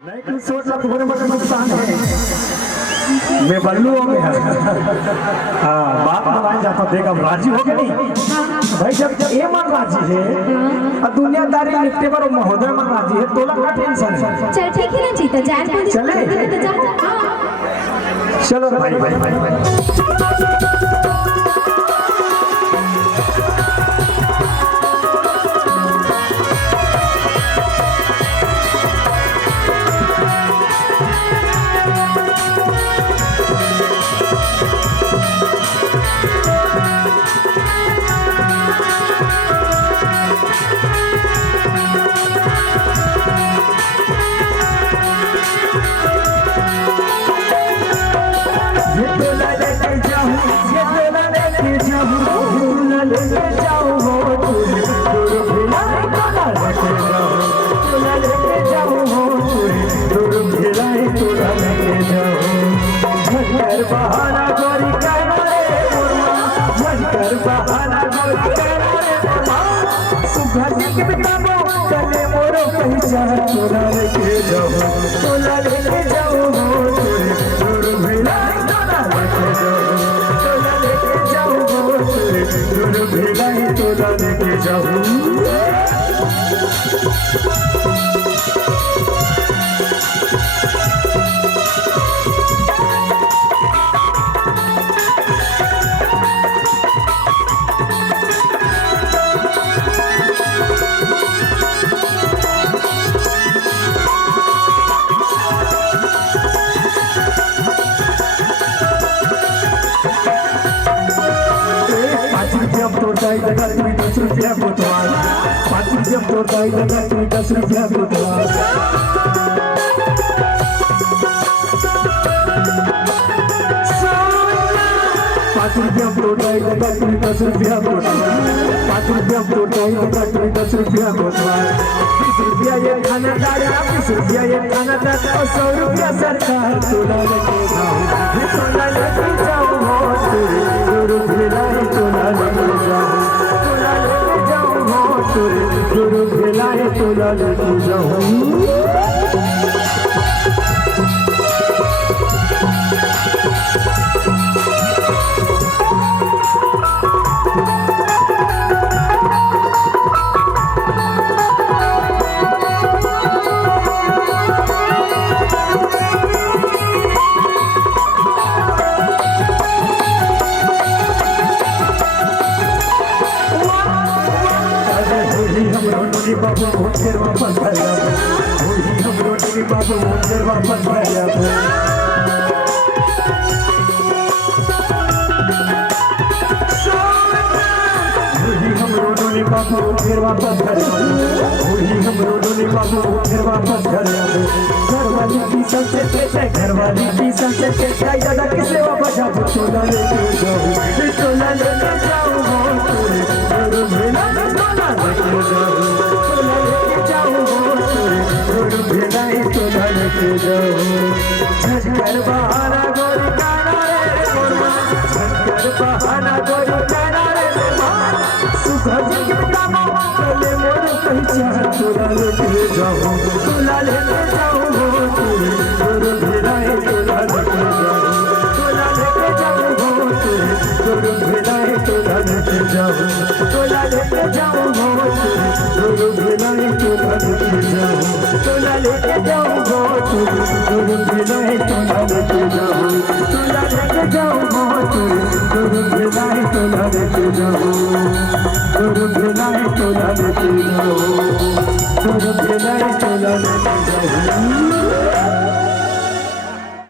नहीं सोच रहा तुम्हारे बड़े नुकसान है। मैं बल्लू हो गया। हाँ बात बनाया जाता देगा राजी हो गया नहीं भाई जब ये मन राजी है और दुनियादारी लिखते पर महोदय मन राजी है तोला का टेंशन है। चल ठीक है ना जीता जान चले तो जाओ। चलो भाई भाई भाई भाई बहाना गोरी बहाना गोरी सुबह के बिताबो चले मोरो पहचान तोला लेके जाओ तोला लेके जाओ दूर भेला तोला लेके जाओ तोला लेके जाओ दूर भेला तोला लेके जाओ। तोड़ता तुम्हें 10 रुपया कोतवाल 5 रुपया तोड़ता तुम्हें 10 रुपया कोतवाल 5 रुपया तोड़ता तुम्हें 10 रुपया कोतवाल 5 रुपया तोड़ता तुम्हें 10 रुपया कोतवाल 20 रुपया ये खाना दाया 20 रुपया ये खाना दाया और 100 रुपया सरकार तोला लेके जाओ तोला लेके जाओ दूर भेला तोला लेके जाओ तोला लेके जाओ दूर भेला तोला लेके जाओ। बाबू मुझे वापस आया वही हम रोटी बाबू मुझे वापस आया वही हम रोटी बाबू मुझे वापस आया वही हम रोटी बाबू मुझे वापस आया घरवाली की सबसे तेज घरवाली की सबसे तेज दादा की सेवा बजा तोला लेके जाओ तोला लेके जाओ तोला लेके जाओ झटकर बहाना गोरी झटकर बहाना गोरी सुबह के बिताबो चले मोर पहचान तोला लेके जाओ तोला लेके जाओ दूर भेला तोला लेके जाओ तोला लेके जाओ दूर भेला तोला लेके जाओ तोला लेके जाओ दूर भेला तोला लेके जाओ तोला लेके जाओ दूर भेला तोला लेके जाओ तोला लेके जाओ दूर भेला तोला लेके जाओ दूर भेला तोला लेके जाओ दूर भेला तोला लेके जाओ।